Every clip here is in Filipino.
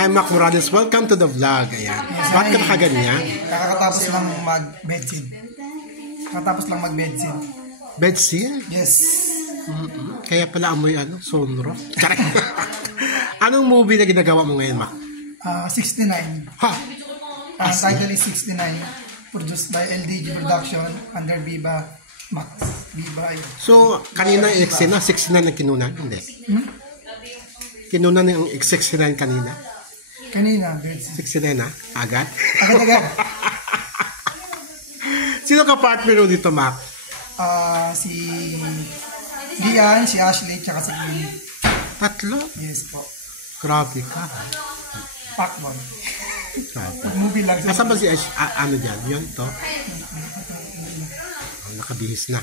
I'm Mac Morales. Welcome to the vlog. Ayan. Bakit ka nakaganyan? Kakatapos lang mag-bedsin. Kakatapos lang mag-bedsin. Bedsin? Yes. Kaya pala amoy sonro. Anong movie na ginagawa mo ngayon, Mac? 69. Ha? Title is 69. Produced by LDG Production under Viva Max. Viva. So, kanina eksena, 69 ang kinunan? Hindi. Kinunan yung X69 kanina? Kanina, bedsin. 69 na? Agad? Agad-agad. Sino ka partner mo dito, Mac? Si Lian, si Ashley, tsaka si Queen. Tatlo? Yes po. Grabe ka. Pacboy. Grabe. Movie lang. Nasaan ba si ano dyan? Yun to? Nakabihis na.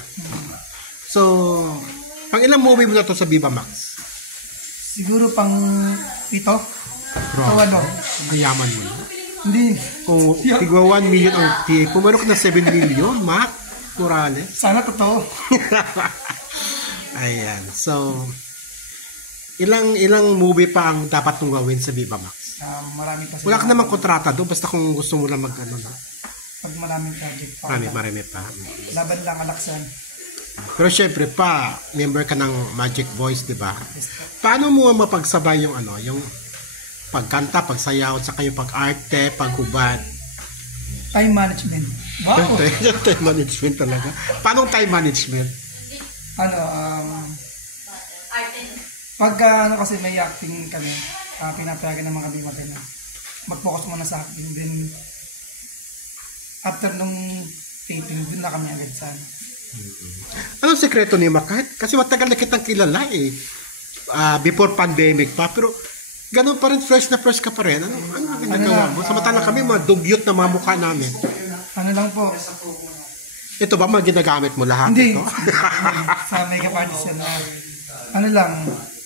So, pang ilang movie mo na to sa Viva Max? Siguro pang 7. Bro, ano? mayaman mo na. Hindi. Kung tigwa 1 million ang TA, kung meron ka na 7 million, Mac Morales. Sana totoo. Ayan. So, ilang movie pa ang dapat mong gawin sa Viva Max? Marami pa. Wala ka namang kontrata doon, basta kung gusto mo lang mag-ano na. Pag maraming project pa. Marami pa. Laban lang alaksan. Pero syempre pa, member ka ng Magic Voice, di ba? Paano mo mapagsabay yung yung pagkanta, pagsayaw, saka yung pag-arte, paghubad? Time management. Wow! Time management talaga. Paano time management? Pagka kasi may acting kami, pinapayagan ng mga bimagay na mag-focus muna sa acting. Then, after nung taping, dun na kami agad sa Anong sekreto ni Mac? Kasi matagal na kitang kilala eh. Before pandemic pa. Pero ganun pa rin, fresh na fresh ka pa rin. Ano ang ginagawa mo? Samantalang kami mga dugyot na mga mukha namin. Ano lang po. Ito ba mga ginagamit mo lahat? Hindi. Ito? Sa makeup artist yan. Ano lang,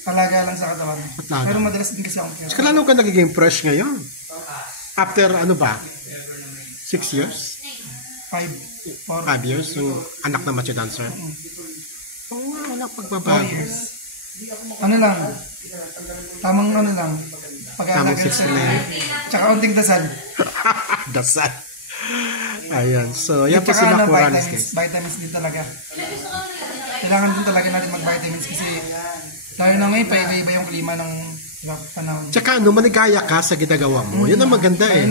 talaga lang sa katawan. Pero madalas din kasi akong kaya lalo ka nagiging fresh ngayon? After 6 years? 5 years? Yung anak na macho dancer? Wala pagbabago. 4 years. Ano lang, tamang Tamang 69. Tsaka unting dasal. Dasal. Ayan. So, yan po si Mac Morales, guys. Vitamins din talaga. Kailangan din talaga natin mag-vitamins kasi lalo na ngayon, paiba-iba yung klima ng panahon. Tsaka maligaya ka sa ginagawa mo. Yun ang maganda eh.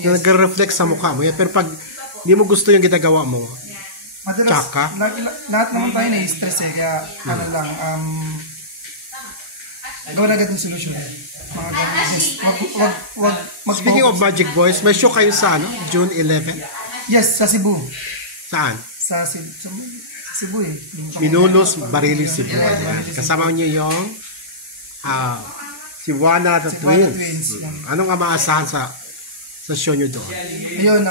Nag-reflect sa mukha mo. Pero pag hindi mo gusto yung ginagawa mo, tsaka. Lahat naman tayo na-stress eh. Kaya gawin agad yung solusyon. Mga ganun. Wag Speaking of Magic Voice, may show kayo sa June 11? Yes, sa Cebu. Saan? Sa Cebu eh. Minulos, Barili, Cebu. Kasama niyo yung si Juana the Twins. Anong maasahan sa show niyo doon? Ayun,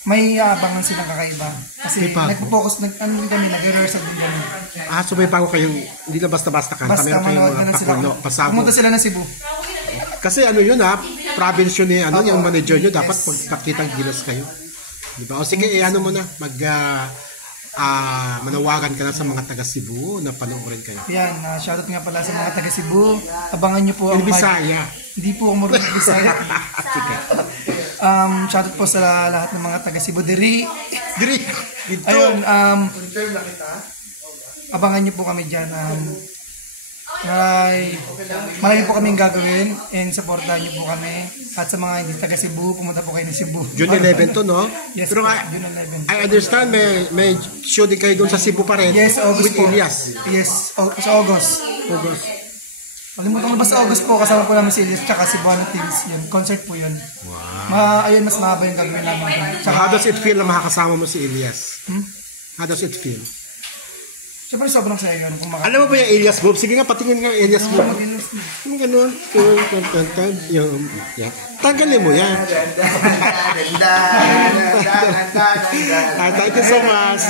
may abangan silang kakaiba. Kasi nagpo-focus, nag-rehearsal din kami. So may bago kayong, hindi na basta-basta kanta. Meron kayong mga pakulo, pasabog. Pumunta sila ng Cebu. Kasi yun province yun yung manager nyo, dapat pagkakitang gilas kayo. Diba? O sige, mo na, manawagan ka na sa mga taga Cebu na panoorin kayo. Yan, shoutout nga pala sa mga taga Cebu. Abangan nyo po ang Bisaya. Hindi po ako marunong Bisaya. Sige. Shoutout po sa lahat ng mga taga Cebu. Diri. Dito. Ayun, confirm na kita. Abangan nyo po kami dyan. Marami po kaming gagawin and supportahan nyo po kami. At sa mga hindi taga Cebu, pumunta po kayo ng Cebu. June 11 to, no? Yes, pero June 11. I understand may show din kayo doon sa Cebu pa rin. Yes, August with po. Elias. Yes, sa August. Kalimutan ko basta August po, kasama po namin si Elias tsaka si Buano Teams. Yun, concert po yun. Wow. Ayun, mas mahaba yung gagawin namin. Tsaka, how does it feel na makakasama mo si Elias? How does it feel? Siyempre sobrang saya yun. Alam mo ba yung Elias Group? Sige nga, patingin nga yung Elias Group. Yung ganun. Tanggalin mo yan. Thank you so much.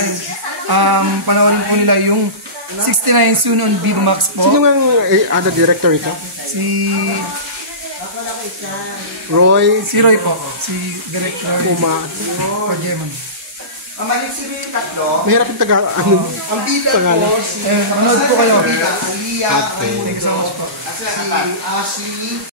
Panawarin po nila yung 69 soon on Viva Max po. Sino nga director ito? Si Roy. Si Roy po. Si director. Puma. For German. Ang manisip yung tatlo. Mahirap yung taga, Ang bida Tagalog. po, si Manood po kayo. Aliyah, Okay. Thank you so much po. si Ashley,